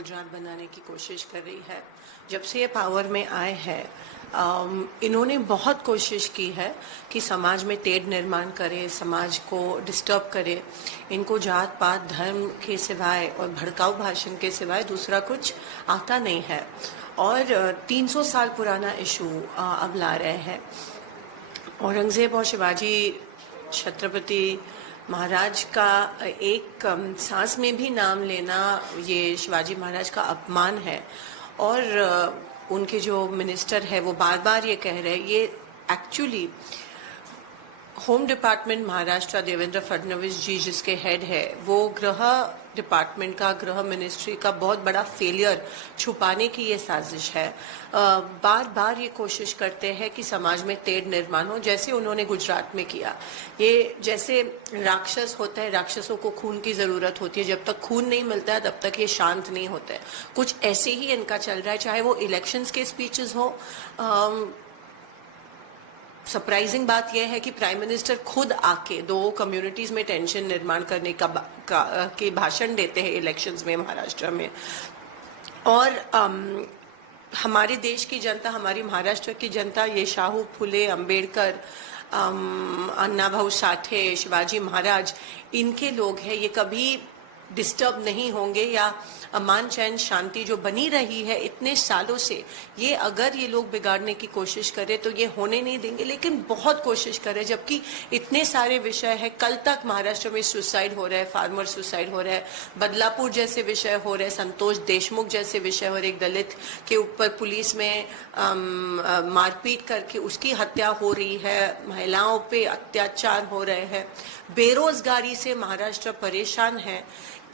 गुजरात बनाने की कोशिश कर रही है। जब से ये पावर में आए हैं इन्होंने बहुत कोशिश की है कि समाज में तेढ़ निर्माण करे, समाज को डिस्टर्ब करे। इनको जात पात धर्म के सिवाय और भड़काऊ भाषण के सिवाय दूसरा कुछ आता नहीं है। और 300 साल पुराना इशू अब ला रहे हैं। औरंगजेब और शिवाजी छत्रपति महाराज का एक सांस में भी नाम लेना ये शिवाजी महाराज का अपमान है। और उनके जो मिनिस्टर है वो बार बार ये कह रहे हैं, ये actually home department Maharashtra Devendra Fadnavis ji जिसके हेड है वो गृह डिपार्टमेंट का, गृह मिनिस्ट्री का बहुत बड़ा फेलियर छुपाने की ये साजिश है। बार बार ये कोशिश करते हैं कि समाज में तेढ़ निर्माण हो, जैसे उन्होंने गुजरात में किया। ये जैसे राक्षस होता है, राक्षसों को खून की जरूरत होती है, जब तक खून नहीं मिलता है तब तक ये शांत नहीं होते। कुछ ऐसे ही इनका चल रहा है, चाहे वो इलेक्शंस के स्पीचेस हो। सरप्राइजिंग बात यह है कि प्राइम मिनिस्टर खुद आके दो कम्युनिटीज में टेंशन निर्माण करने के भाषण देते हैं इलेक्शंस में महाराष्ट्र में। और हमारे देश की जनता, हमारी महाराष्ट्र की जनता ये शाहू फुले, अंबेडकर, अन्ना भाऊ साठे, शिवाजी महाराज इनके लोग हैं। ये कभी डिस्टर्ब नहीं होंगे या अमान चैन शांति जो बनी रही है इतने सालों से, ये अगर ये लोग बिगाड़ने की कोशिश करें तो ये होने नहीं देंगे। लेकिन बहुत कोशिश करें, जबकि इतने सारे विषय है। कल तक महाराष्ट्र में सुसाइड हो रहा है, फार्मर सुसाइड हो रहा है, बदलापुर जैसे विषय हो रहे हैं, संतोष देशमुख जैसे विषय और एक दलित के ऊपर पुलिस में मारपीट करके उसकी हत्या हो रही है, महिलाओं पे अत्याचार हो रहे हैं, बेरोजगारी से महाराष्ट्र परेशान है।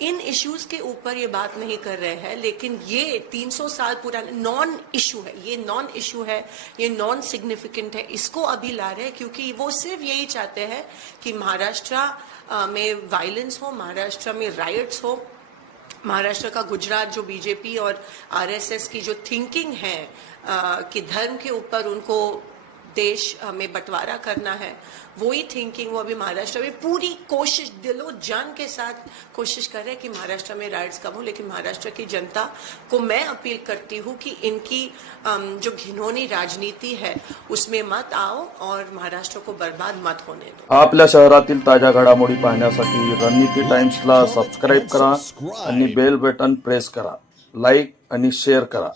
इन इश्यूज के ऊपर ये बात नहीं कर रहे हैं। लेकिन ये 300 साल पुराना नॉन इशू है, ये नॉन इशू है, ये नॉन सिग्निफिकेंट है। इसको अभी ला रहे हैं क्योंकि वो सिर्फ यही चाहते हैं कि महाराष्ट्र में वायलेंस हो, महाराष्ट्र में राइट्स हो। महाराष्ट्र का गुजरात जो बीजेपी और आरएसएस की जो थिंकिंग है कि धर्म के ऊपर उनको देश में बंटवारा करना है, वही थिंकिंग वो अभी महाराष्ट्र में पूरी कोशिश दिलो जान के साथ कोशिश कर रहे हैं कि महाराष्ट्र में राइट्स कम हो। लेकिन महाराष्ट्र की जनता को मैं अपील करती हूँ कि इनकी जो घिनौनी राजनीति है उसमें मत आओ और महाराष्ट्र को बर्बाद मत होने दो। आपल्या शहरातील ताज्या घडामोडी पाहण्यासाठी रणनीती टाइम्सला सबस्क्राइब करा आणि बेल बटन प्रेस करा, लाईक आणि शेअर करा।